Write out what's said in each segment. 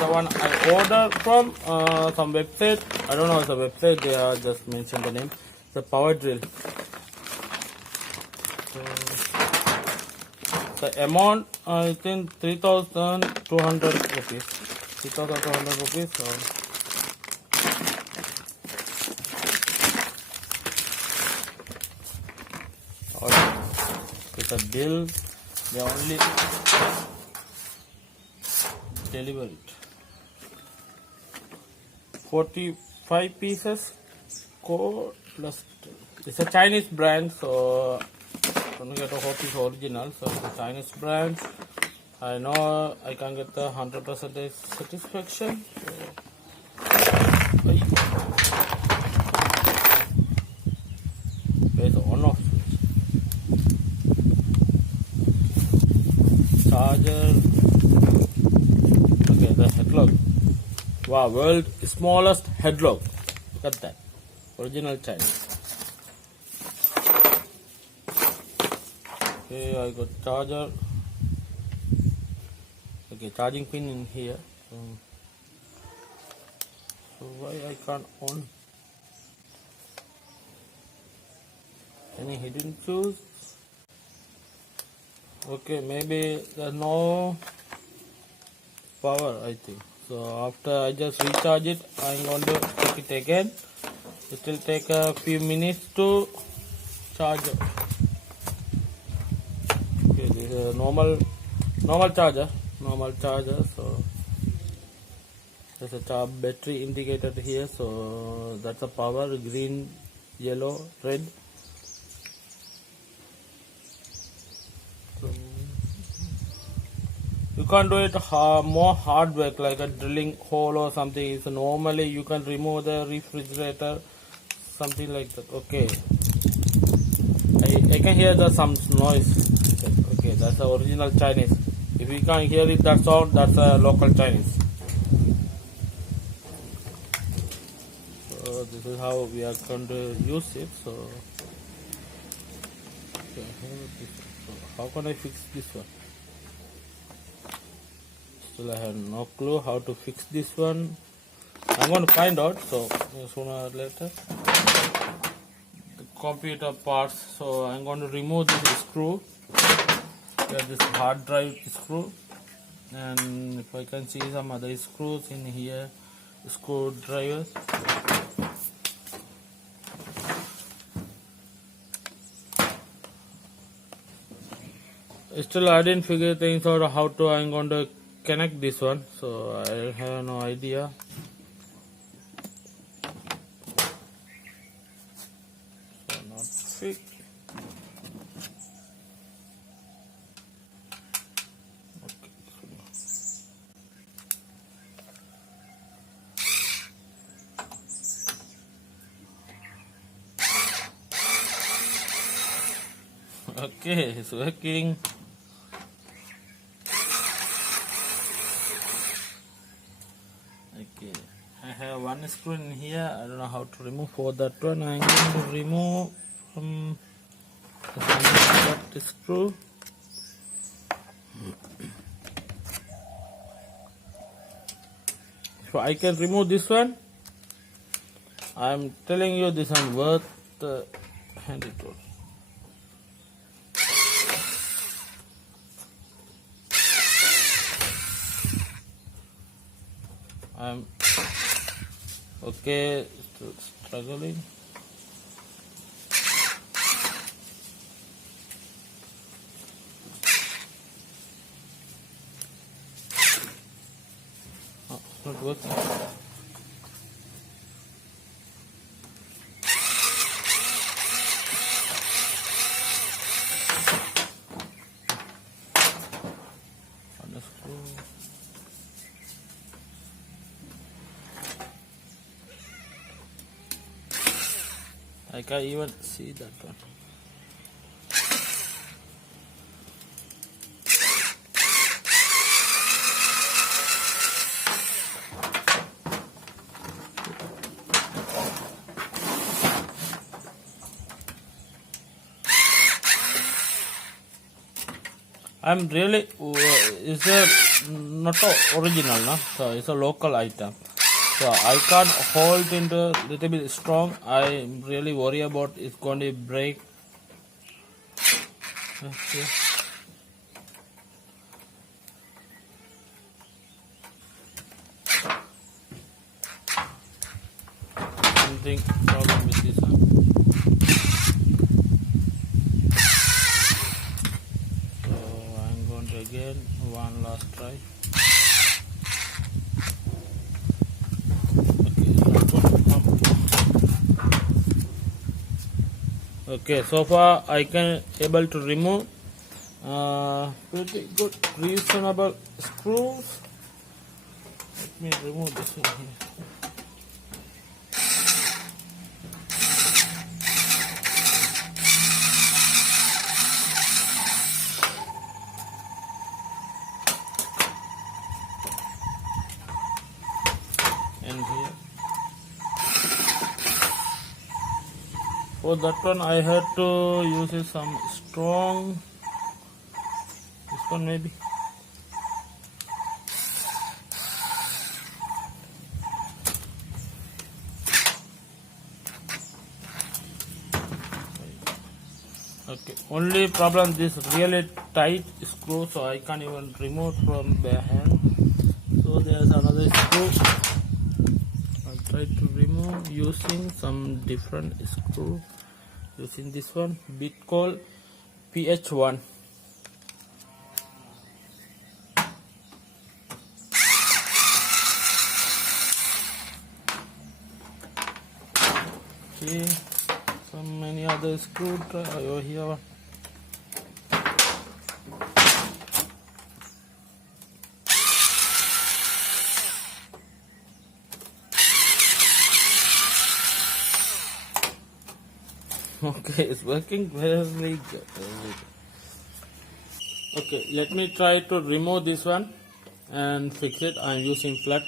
the one I ordered from some website. I don't know if it's a website, they are just mentioned the name. It's a power drill. So, the amount I think 3,200 rupees. 3,200 rupees. So, with a bill, they only deliver it. 45 pieces. Code plus. It's a Chinese brand, so don't get a hope it's original. So it's a Chinese brand. I know I can get the 100% satisfaction. So, there's an on-off switch. Charger. Okay, the headlock. Wow, world smallest headlock. Look at that. Original Chinese. Okay, I got charger. Okay, charging pin in here. So why I can't on? Any hidden fuse? Okay, maybe there's no power, I think. So after I just recharge it, I'm going to take it again. It will take a few minutes to charge. Okay, this is a normal charger. So there's a battery indicator here. So that's a power: green, yellow, red. So you can't do it more hard work like a drilling hole or something. So normally you can remove the refrigerator, something like that. Okay, I can hear some noise. Okay, that's the original Chinese. If you can't hear it, that's all. That's a local Chinese. So this is how we are going to use it. So, okay, so how can I fix this one? Still I have no clue how to fix this one. I'm going to find out. So sooner or later. The computer parts. So I'm going to remove this screw. This hard drive screw, and if I can see some other screws in here, screwdriver. Still I didn't figure things out how to I'm going to connect this one, so I have no idea. So not fixed. Okay, it's working. Okay, I have one screw in here. I don't know how to remove for that one. I'm going to remove from the screw. So I can remove this one. I'm telling you, this one worth the handy tool. I'm okay, still struggling. Oh, it's not working. Unscrew. I can't even see that one. I'm really it's a not a original, no? So it's a local item. So I can't hold into little bit strong. I really worry about it's going to break. Okay. Something problem with this one. So I'm going to again one last try. Okay, so far I can able to remove pretty good reasonable screws. Let me remove this one here. And here. For that one I had to use some strong, this one maybe. Okay, only problem this really tight screw, so I can't even remove from the hand. So there's another screw. I'll try to remove using some different screw. Using this one, bit called PH1. Okay, so many other screws over here. Okay, it's working very good. Okay, let me try to remove this one and fix it. I'm using flat.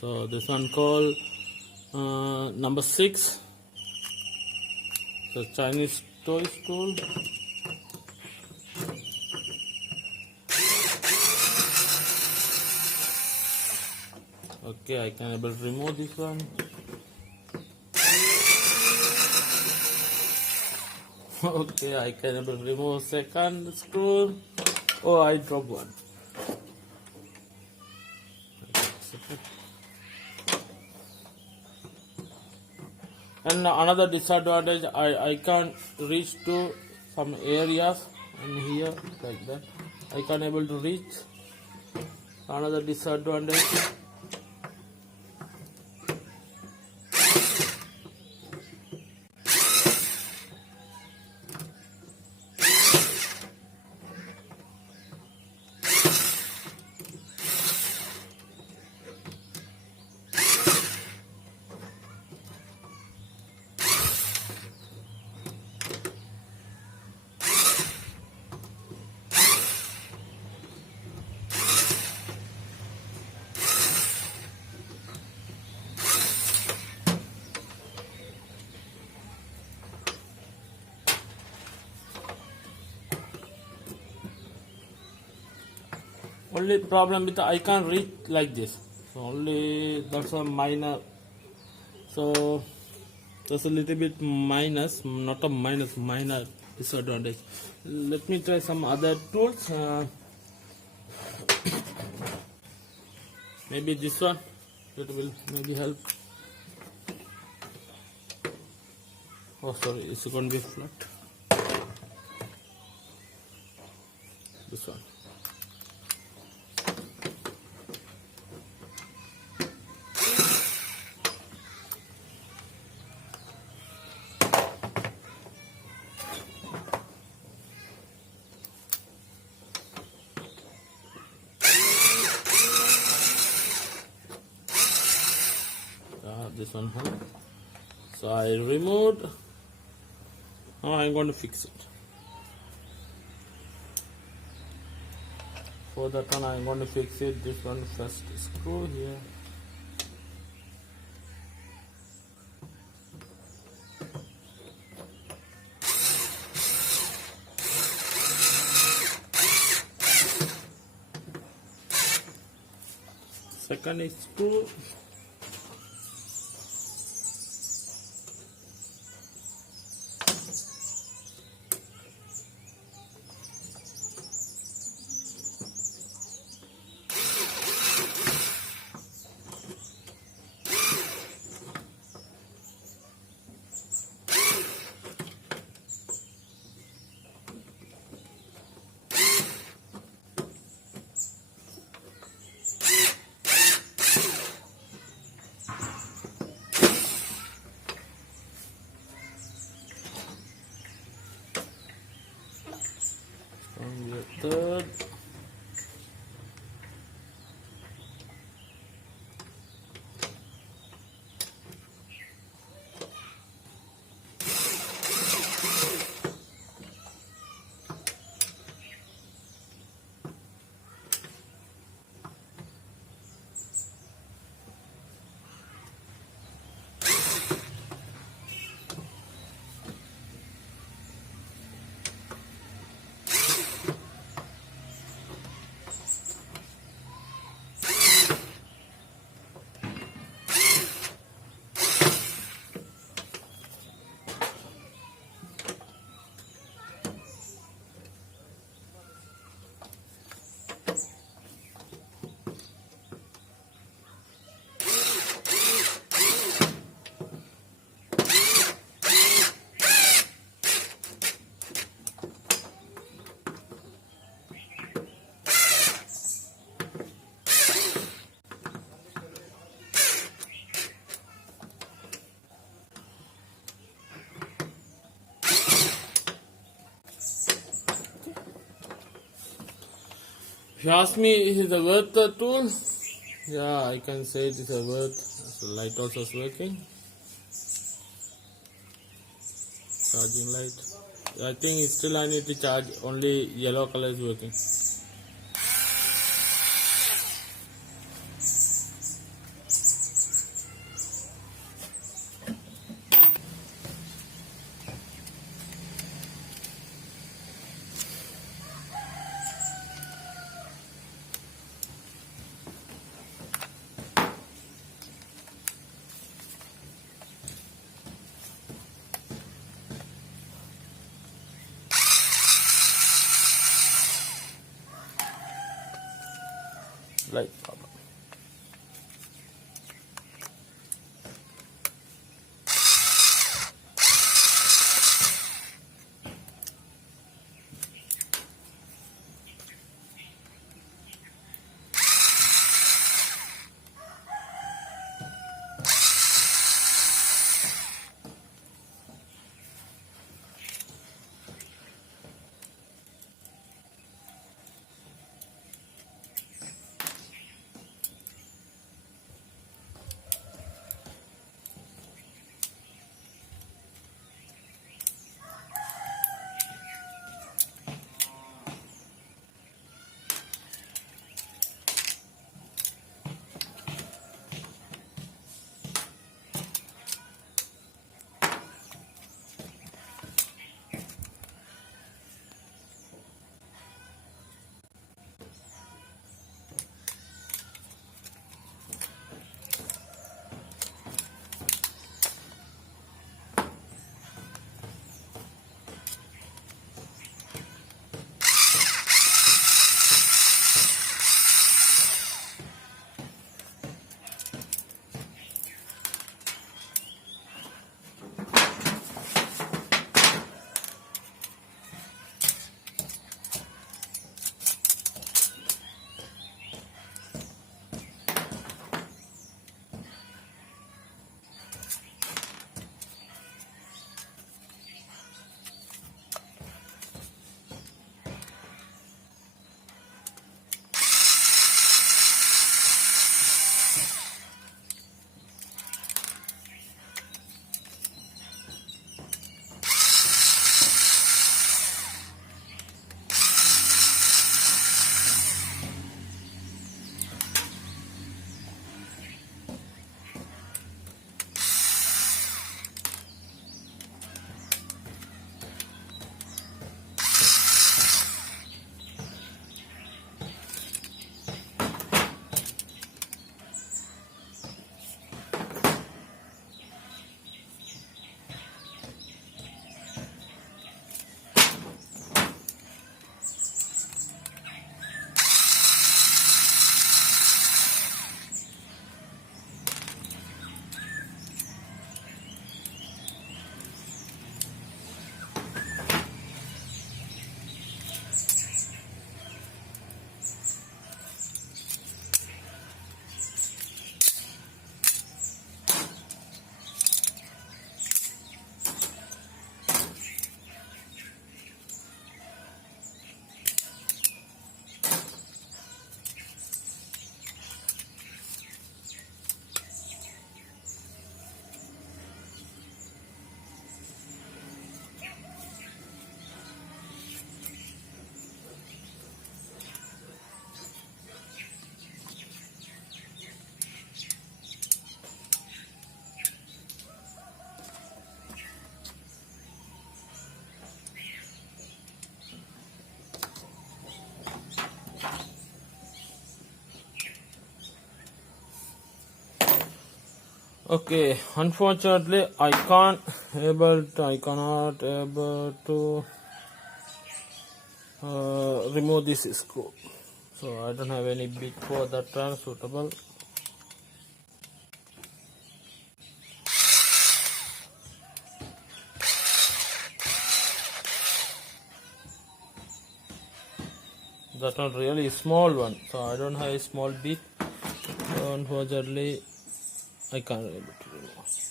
So this one called number 6. So Chinese toy tool. Okay, I can able to remove this one. Okay, I can able to remove second screw. Oh, I dropped one. And another disadvantage, I can't reach to some areas and here like that. I can't able to reach. Another disadvantage. Only problem with I can't reach like this. So only that's a minor. So that's a little bit minus, not a minus, minor disadvantage. Let me try some other tools. Maybe this one. It will maybe help. Oh, sorry, it's going to be flat. This one. This one help. So I removed. Now I'm going to fix it. For that one I'm going to fix it. This one first screw here. second screw. On the third. If you ask me, is it a worth the tool? Yeah, I can say it is a worth. So light also is working. Charging light. I think still I need to charge. Only yellow color is working. Light problem. Okay, unfortunately I cannot able to remove this screw, so I don't have any bit for that suitable. That one really small one, so I don't have a small bit, so unfortunately I can't able to remove.